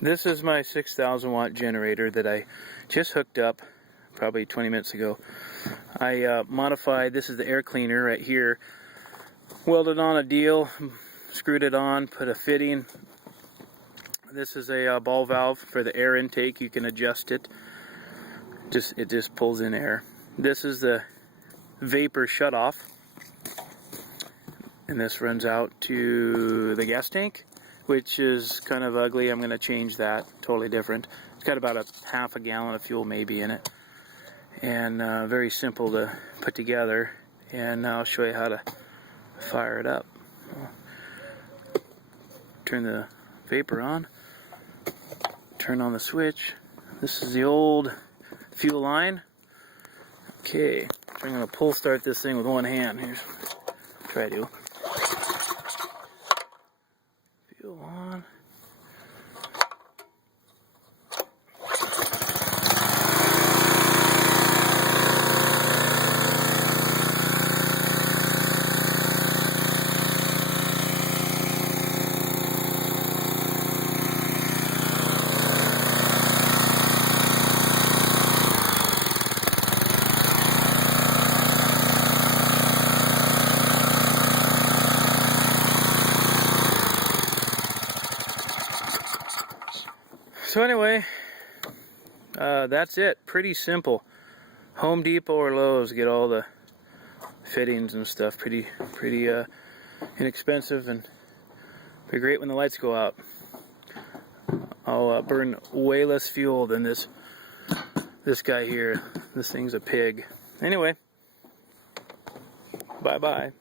This is my 6,000 watt generator that I just hooked up probably 20 minutes ago. I modified, this is the air cleaner right here, welded on a deal, screwed it on, put a fitting. This is a ball valve for the air intake. You can adjust it. It just pulls in air. This is the vapor shutoff, and this runs out to the gas tank, which is kind of ugly. I'm going to change that. Totally different. It's got about a half a gallon of fuel maybe in it, and very simple to put together. And now I'll show you how to fire it up. Turn the vapor on. Turn on the switch. This is the old fuel line. Okay, I'm going to pull start this thing with one hand. Here's try to. Fuel on. So anyway, that's it. Pretty simple. Home Depot or Lowe's, get all the fittings and stuff. Pretty inexpensive, and they're great when the lights go out. I'll burn way less fuel than this guy here. This thing's a pig. Anyway, bye bye.